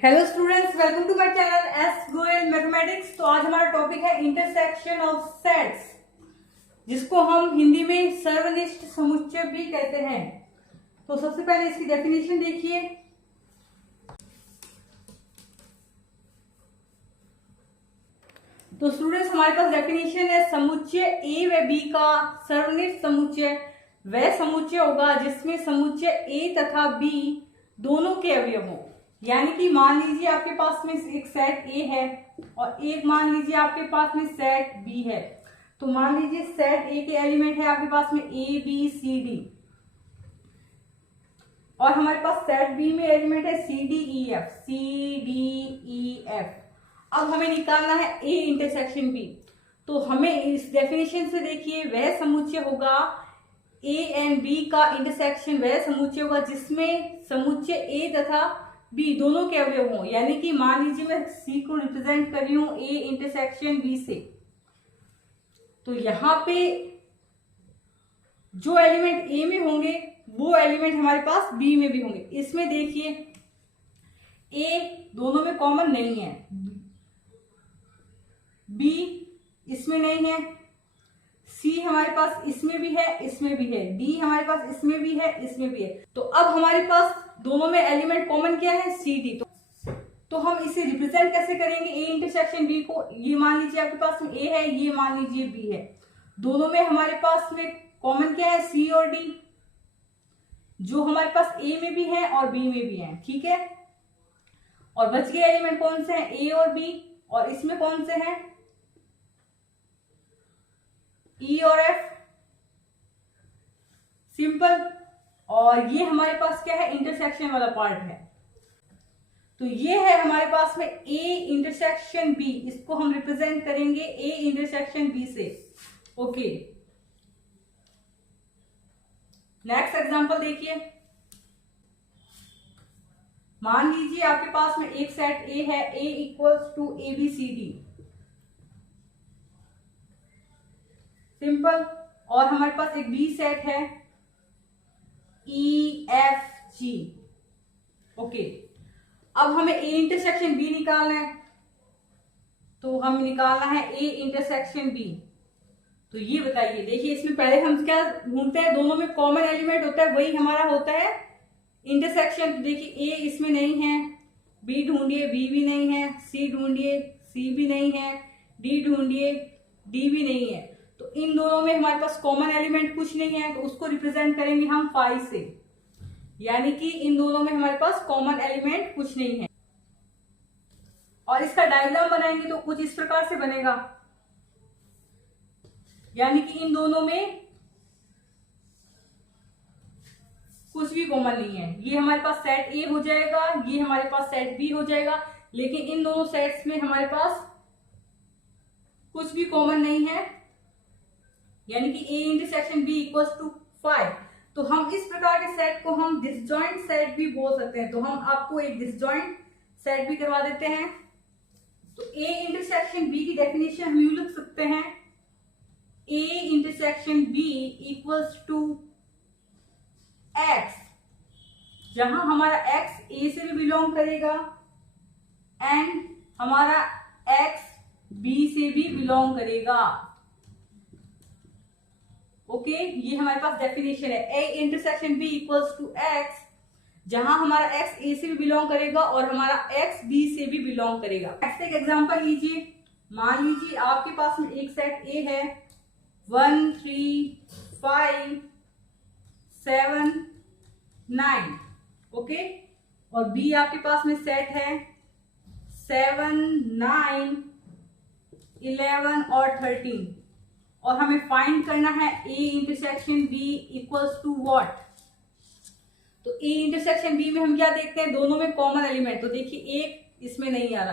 Hello students, welcome to my channel S Goyal mathematics. तो आज हमारा टॉपिक है इंटरसेक्शन ऑफ सेट्स, जिसको हम हिंदी में सर्वनिष्ठ समुच्चय भी कहते हैं। तो सबसे पहले इसकी डेफिनेशन देखिए। तो स्टूडेंट्स, हमारे पास डेफिनेशन है, समुच्चय ए व बी का सर्वनिष्ठ समुच्चय वह समुच्चय होगा जिसमें समुच्चय ए तथा बी दोनों के अवयव हो। यानी कि मान लीजिए आपके पास में एक सेट ए है और एक मान लीजिए आपके पास में सेट बी है। तो मान लीजिए सेट ए के एलिमेंट है आपके पास में ए बी सी डी, और हमारे पास सेट बी में एलिमेंट है C D E F, C D E F. अब हमें निकालना है ए इंटरसेक्शन बी। तो हमें इस डेफिनेशन से देखिए, वह समुच्चय होगा ए एंड बी का इंटरसेक्शन वह समुच्चय होगा जिसमें समुच्चय ए तथा बी दोनों के अवयव हों। यानी कि मान लीजिए मैं सी को रिप्रेजेंट कर रही हूं ए इंटरसेक्शन बी से, तो यहां पे जो एलिमेंट ए में होंगे वो एलिमेंट हमारे पास बी में भी होंगे। इसमें देखिए ए दोनों में कॉमन नहीं है, बी इसमें नहीं है, सी हमारे पास इसमें भी है, इसमें भी है, डी हमारे पास इसमें भी है, इसमें भी है। तो अब हमारे पास दोनों में एलिमेंट कॉमन क्या है, सी डी। तो हम इसे रिप्रेजेंट कैसे करेंगे ए इंटरसेक्शन बी को। ये मान लीजिए आपके पास में ए है, ये मान लीजिए बी है, दोनों में हमारे पास में कॉमन क्या है, सी और डी, जो हमारे पास ए में भी है और बी में भी है। ठीक है, और बच गए एलिमेंट कौन से हैं, ए और बी, और इसमें कौन से हैं, ई और एफ। सिंपल। और ये हमारे पास क्या है, इंटरसेक्शन वाला पार्ट है। तो ये है हमारे पास में ए इंटरसेक्शन बी, इसको हम रिप्रेजेंट करेंगे ए इंटरसेक्शन बी से। ओके, नेक्स्ट एग्जांपल देखिए। मान लीजिए आपके पास में एक सेट ए है, A equals to A B C D. Simple. और हमारे पास एक बी सेट है ई एफ जी। ओके, अब हमें ए इंटरसेक्शन बी निकालना है, तो हमें निकालना है ए इंटरसेक्शन बी। तो ये बताइए, देखिए इसमें पहले हम क्या ढूंढते हैं, दोनों में कॉमन एलिमेंट होता है, वही हमारा होता है इंटरसेक्शन। तो देखिए ए इसमें नहीं है, बी ढूंढिए, बी भी नहीं है, सी ढूंढिए, सी भी नहीं है, डी ढूंढिए, डी भी नहीं है। तो इन दोनों में हमारे पास कॉमन एलिमेंट कुछ नहीं है, तो उसको रिप्रेजेंट करेंगे हम फाई से। यानी कि इन दोनों में हमारे पास कॉमन एलिमेंट कुछ नहीं है। और इसका डायग्राम बनाएंगे तो कुछ इस प्रकार से बनेगा। यानी कि इन दोनों में कुछ भी कॉमन नहीं है। ये हमारे पास सेट ए हो जाएगा, ये हमारे पास सेट बी हो जाएगा, लेकिन इन दोनों सेट्स में हमारे पास कुछ भी कॉमन नहीं है। यानी कि A intersection B equals to 5। तो हम इस प्रकार के सेट को हम डिसजॉइंट सेट भी बोल सकते हैं। तो हम आपको एक डिसजॉइंट सेट भी करवा देते हैं। तो ए इंटरसेक्शन बी की डेफिनेशन हम यूं लिख सकते हैं, A intersection B equals to X, जहां हमारा एक्स ए से भी बिलोंग करेगा एंड हमारा एक्स बी से भी बिलोंग करेगा। ओके, ये हमारे पास डेफिनेशन है, A intersection B equals to X, जहां हमारा एक्स ए से भी बिलोंग करेगा और हमारा एक्स बी से भी बिलोंग करेगा। नेक्स्ट एक एग्जांपल लीजिए। मान लीजिए आपके पास में एक सेट ए है 1 3 5 7 9। ओके, और बी आपके पास में सेट है 7 9 11 और 13। और हमें फाइंड करना है A intersection B equals to what. तो ए इंटरसेक्शन बी में हम क्या देखते हैं, दोनों में कॉमन एलिमेंट। तो देखिए एक इसमें नहीं आ रहा,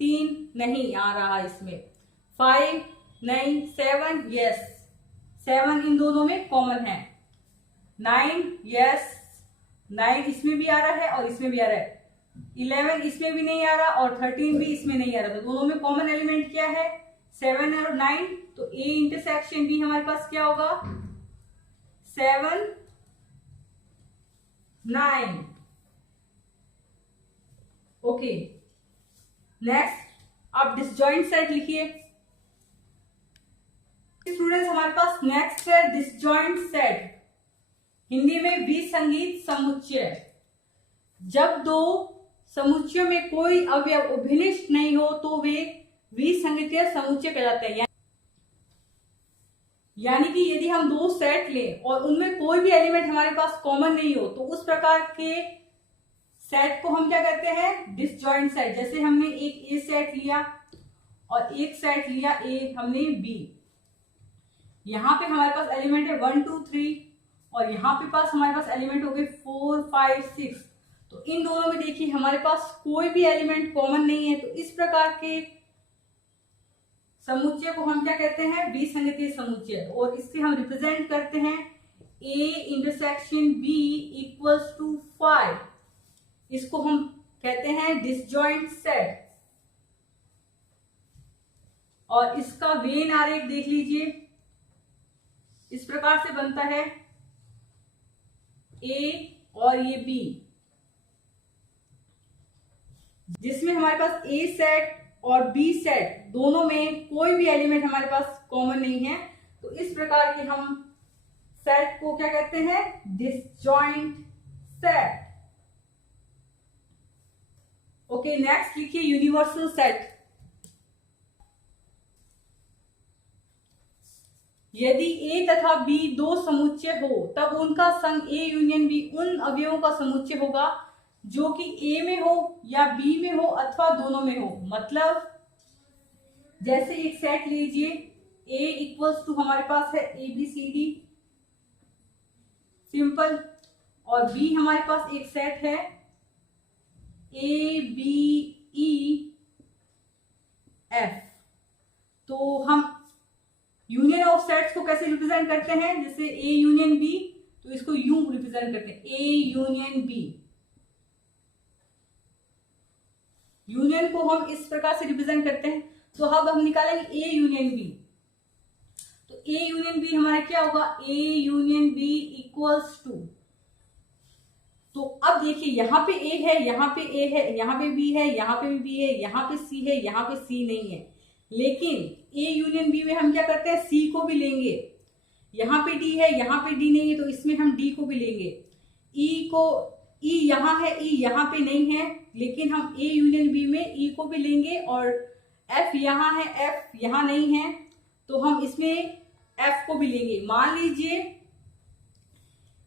3 नहीं आ रहा, इसमें 5 नहीं, 7 यस, 7 इन दोनों में कॉमन है, 9 यस, 9 इसमें भी आ रहा है और इसमें भी आ रहा है, 11 इसमें भी नहीं आ रहा और 13 भी इसमें नहीं आ रहा। तो दोनों में कॉमन एलिमेंट क्या है, 7 और 9। तो ए इंटरसेक्शन बी हमारे पास क्या होगा, 7 9। ओके, नेक्स्ट आप डिसजॉइंट सेट लिखिए। स्टूडेंट्स हमारे पास नेक्स्ट है डिसजॉइंट सेट, हिंदी में विसंगत समुच्चय। जब दो समुच्चयों में कोई अवयव अभिनिष्ट नहीं हो तो वे विसंगत समुच्चय कहलाते हैं। यानी कि यदि हम दो सेट लें और उनमें कोई भी एलिमेंट हमारे पास कॉमन नहीं हो तो उस प्रकार के सेट को हम क्या कहते हैं, डिसजॉइंट सेट। जैसे हमने एक ए सेट लिया और एक सेट लिया ए हमने बी, यहां पे हमारे पास एलिमेंट है 1 2 3 और यहाँ पे पास हमारे पास एलिमेंट हो गए 4 5 6। तो इन दोनों में देखिए हमारे पास कोई भी एलिमेंट कॉमन नहीं है, तो इस प्रकार के समुच्चय को हम क्या कहते हैं, विसंगतीय समुच्चय। और इससे हम रिप्रेजेंट करते हैं A intersection B equals to 5, इसको हम कहते हैं डिसजॉइंट सेट। और इसका वेन आरेख देख लीजिए, इस प्रकार से बनता है A और ये B, जिसमें हमारे पास A सेट और B सेट दोनों में कोई भी एलिमेंट हमारे पास कॉमन नहीं है। तो इस प्रकार के हम सेट को क्या कहते हैं, डिसजॉइंट सेट। ओके, नेक्स्ट लिखिए यूनिवर्सल सेट। यदि A तथा B दो समुच्चय हो तब उनका संघ A यूनियन B उन अवयवों का समुच्चय होगा जो कि A में हो या B में हो अथवा दोनों में हो। मतलब जैसे एक सेट लीजिए, A इक्वल्स टू हमारे पास है ABCD सिंपल, और B हमारे पास एक सेट है ABEF। तो हम यूनियन ऑफ सेट्स को कैसे रिप्रेजेंट करते हैं, जैसे A यूनियन B, तो इसको यूं रिप्रेजेंट करते हैं A यूनियन B। यूनियन को हम इस प्रकार से रिप्रेजेंट करते हैं। तो अब हम निकालेंगे A यूनियन B। तो A यूनियन B हमारा क्या होगा, A union B equals to, तो अब देखिए यहाँ पे A है, यहाँ पे A है, यहाँ पे B है, यहाँ पे भी B है, यहाँ पे C है, यहाँ पे C नहीं है। लेकिन A यूनियन B में हम क्या करते हैं, C को भी लेंगे। यहाँ पे D है, यहाँ पे D नहीं है, तो इसमें हम D को भी लेंगे। E यहाँ है, E यहाँ पे नहीं है, लेकिन हम A यूनियन B में E को भी लेंगे। और F यहाँ है, F यहाँ नहीं है, तो हम इसमें F को भी लेंगे। मान लीजिए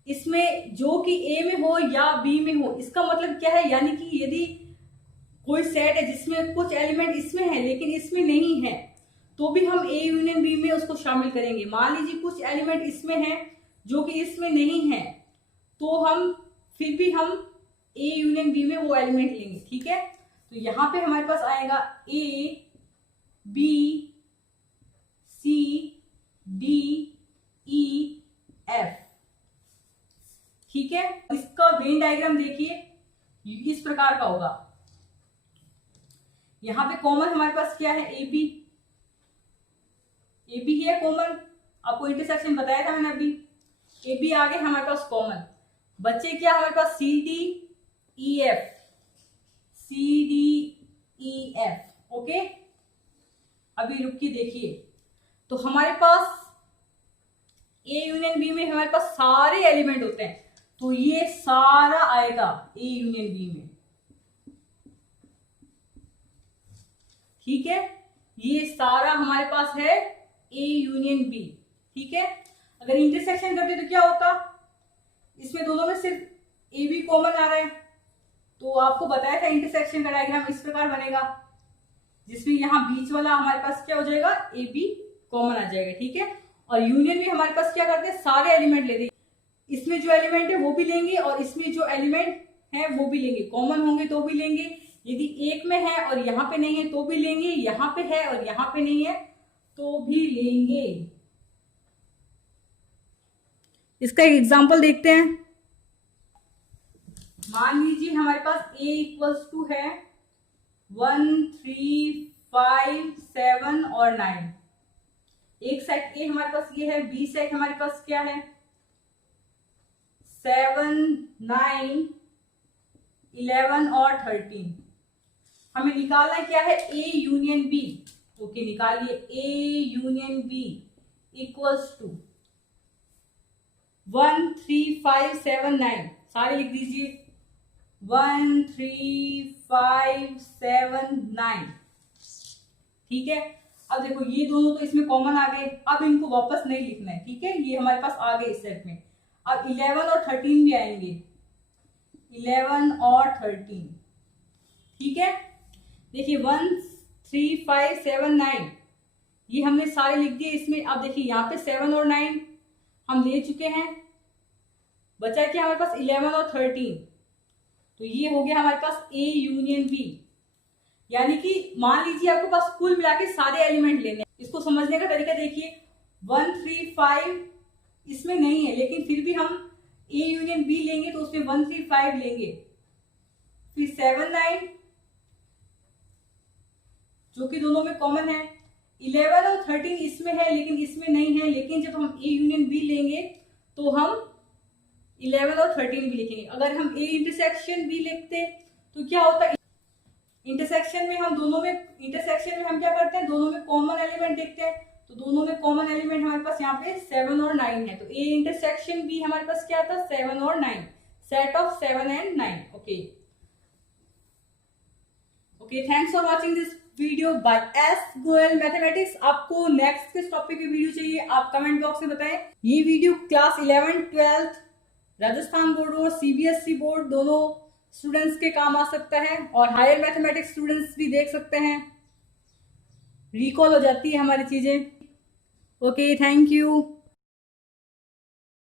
इसमें जो कि A में हो या B में हो, इसका मतलब क्या है, यानी कि यदि कोई सेट है जिसमें कुछ एलिमेंट इसमें है लेकिन इसमें नहीं है, तो भी हम A यूनियन B में उसको शामिल करेंगे। मान लीजिए कुछ एलिमेंट इसमें है जो कि इसमें नहीं है, तो हम फिर भी हम A यूनियन B में वो एलिमेंट लेंगे। ठीक है, तो यहां पे हमारे पास आएगा A B C D E F। ठीक है, इसका वेन डायग्राम देखिए इस प्रकार का होगा। यहां पे कॉमन हमारे पास क्या है, AB है कॉमन, आपको इंटरसेक्शन बताया था मैंने अभी। AB आगे हमारे पास कॉमन बच्चे क्या हमारे पास CDEF। ओके, अभी रुक के देखिए, तो हमारे पास A यूनियन B में हमारे पास सारे एलिमेंट होते हैं, तो ये सारा आएगा A यूनियन B में। ठीक है, ये सारा हमारे पास है A यूनियन B। ठीक है, अगर इंटरसेक्शन करते तो क्या होता, इसमें दोनों में सिर्फ A B कॉमन आ रहा है, तो आपको बताया था इंटरसेक्शन का डायग्राम इस प्रकार बनेगा, जिसमें यहाँ बीच वाला हमारे पास क्या हो जाएगा, A B कॉमन आ जाएगा। ठीक है, और यूनियन में हमारे पास क्या करते हैं, सारे एलिमेंट लेते हैं, इसमें जो एलिमेंट है वो भी लेंगे और इसमें जो एलिमेंट है वो भी लेंगे। कॉमन होंगे तो भी लेंगे, यदि एक में है और यहाँ पे नहीं है तो भी लेंगे, यहाँ पे है और यहाँ पे नहीं है तो भी लेंगे। इसका एक एग्जांपल देखते हैं। मान लीजिए हमारे पास A इक्वल्स टू है 1 3 5 7 और 9। एक सेट A हमारे पास ये है, B सेट हमारे पास क्या है 7 9 11 और 13। हमें निकालना क्या है, A यूनियन B। ओके, निकालिए A union B equals to 1 3 5 7 9, सारे लिख दीजिए 1 3 5 7 9। ठीक है, अब देखो ये दोनों तो इसमें कॉमन आ गए, अब इनको वापस नहीं लिखना है। ठीक है, ये हमारे पास आ गए इस सेट में। अब 11 और 13 भी आएंगे, 11 और 13। ठीक है, देखिए 1 3 5 7 9 ये हमने सारे लिख दिए इसमें। अब देखिए यहाँ पे 7 और 9 हम ले चुके हैं, बचा क्या हमारे पास 11 और 13। तो ये हो गया हमारे पास A यूनियन B। यानी कि मान लीजिए आपके पास कुल मिला के सारे एलिमेंट लेने हैं। इसको समझने का तरीका देखिए, 1 3 5 इसमें नहीं है, लेकिन फिर भी हम A यूनियन B लेंगे तो उसमें 1 3 5 लेंगे, फिर 7 9 जो कि दोनों में कॉमन है, 11 और 13 इसमें है लेकिन इसमें नहीं है। लेकिन जब हम A यूनियन B लेंगे तो हम 11 और 13 भी लिखेंगे। अगर हम A इंटरसेक्शन B लिखते तो क्या होता, इंटरसेक्शन में हम क्या करते हैं, दोनों में कॉमन एलिमेंट देखते हैं। तो दोनों में कॉमन एलिमेंट हमारे पास यहाँ पे 7 और 9 है। तो A इंटरसेक्शन B हमारे पास क्या था, 7 और 9, set of 7 and 9। Okay, thanks for watching this video by S Goyal mathematics. आपको नेक्स्ट किस टॉपिक की वीडियो चाहिए आप कमेंट बॉक्स में बताएं। ये वीडियो क्लास 11 12 राजस्थान बोर्ड और CBSE बोर्ड दोनों स्टूडेंट्स के काम आ सकता है, और हायर मैथमेटिक्स स्टूडेंट्स भी देख सकते हैं, रिकॉल हो जाती है हमारी चीजें। Okay, thank you.